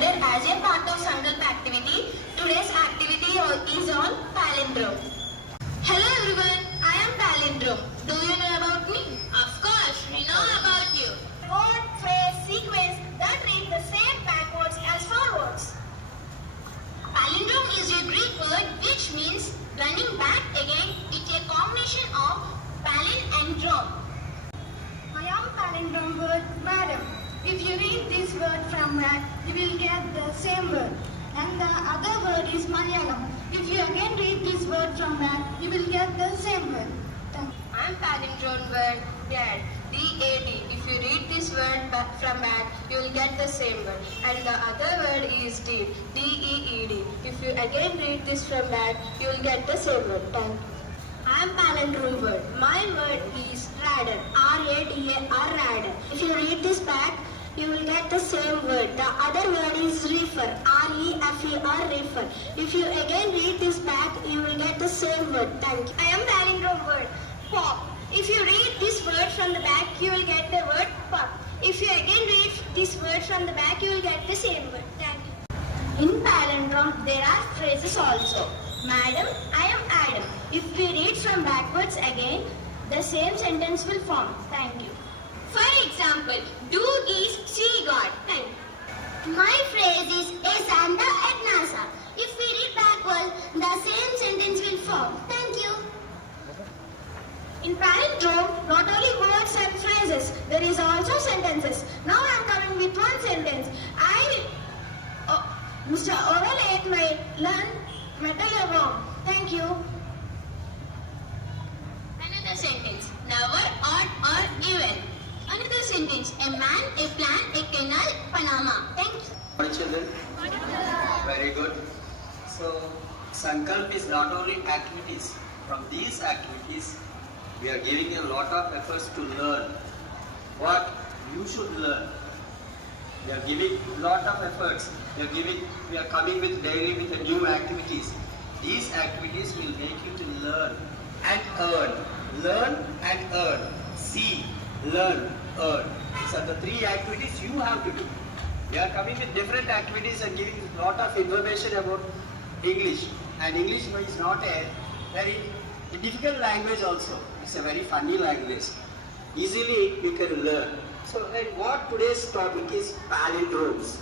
recorded as a part of Sankalp activity. Today's activity is on palindrome. Hello everyone, I am palindrome. Do you know about me? Of course, we know about you. Word, phrase, sequence that read the same backwards as forwards. Palindrome is a Greek word which means running back again. It's a combination of palin and drome. I am palindrome word madam. If you read this word from back, you will get the same word. And the other word is Malayalam. If you again read this word from back, you will get the same word. I am palindrome word dad. D-A-D. If you read this word from back, you will get the same word. And the other word is deed. D-E-E-D. If you again read this from back, you will get the same word. Thank you. I am palindrome word. My word is radar. R-A-D-A-R, radar. If you read this back, you will get the same word. The other word is reefer. R-E-F-E-R, reefer. If you again read this back, you will get the same word. Thank you. I am palindrome word. Pop. If you read this word from the back, you will get the word pop. If you again read this word from the back, you will get the same word. Thank you. In palindrome, there are phrases also. Madam, I am Adam. If we read from backwards again, the same sentence will form. Thank you. For example, do is see God. Thank you. My phrase is a Santa at NASA. If we read backwards, the same sentence will form. Thank you. In palindrome, not only words and phrases, there is also sentences. Now I am coming with one sentence. Mr. Oral ate my lunch metal worm. Thank you. Another sentence. Never, odd or given. Another sentence. A man, a plant, a canal, Panama. Thank you. Good children. Very good. So, Sankalp is not only activities. From these activities, we are giving a lot of efforts to learn what you should learn. We are giving a lot of efforts. We are coming with daily with the new activities. These activities will make you to learn and earn. Learn and earn. See, learn, earn. These are the three activities you have to do. We are coming with different activities and giving a lot of information about English. And English is not a very difficult language also. It's a very funny language. Easily you can learn. So what today's topic is palindromes.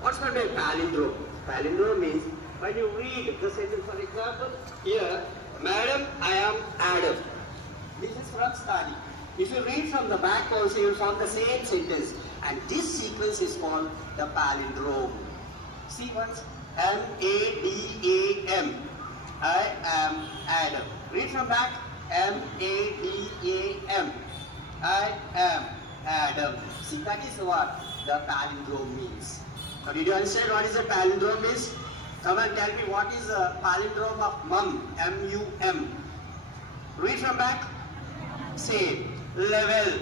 What's meant by palindrome? Palindrome means when you read the sentence, for example, here, Madam, I am Adam. This is from study. If you read from the back also, you will find the same sentence. And this sequence is called the palindrome. See once, M-A-D-A-M. I am Adam. Read from back, M-A-D-A-M. I am Adam. See, that is what the palindrome means. Now, did you understand what is a palindrome is? Come and tell me what is a palindrome of mum, M-U-M. Read from back. Same. Level.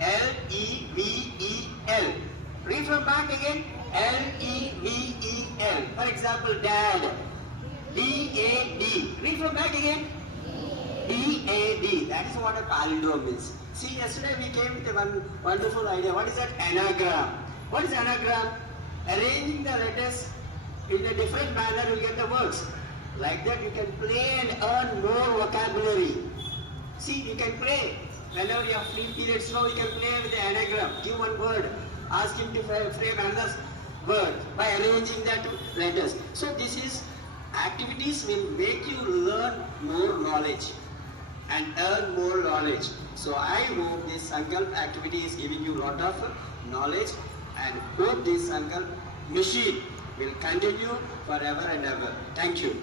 L-E-V-E-L. Read from back again. L-E-V-E-L. For example, dad. D-A-D. Read from back again. D-A-D. That is what a palindrome is. See, yesterday we came with one wonderful idea. What is that? Anagram. What is anagram? Arranging the letters in a different manner, you get the words. Like that, you can play and earn more vocabulary. See, you can play. Whenever you have free periods, now you can play with the anagram. Give one word. Ask him to frame another word by arranging that letters. So this is activities will make you learn more knowledge and earn more knowledge. So I hope this Sankalp activity is giving you a lot of knowledge, and hope this Sankalp machine will continue forever and ever. Thank you.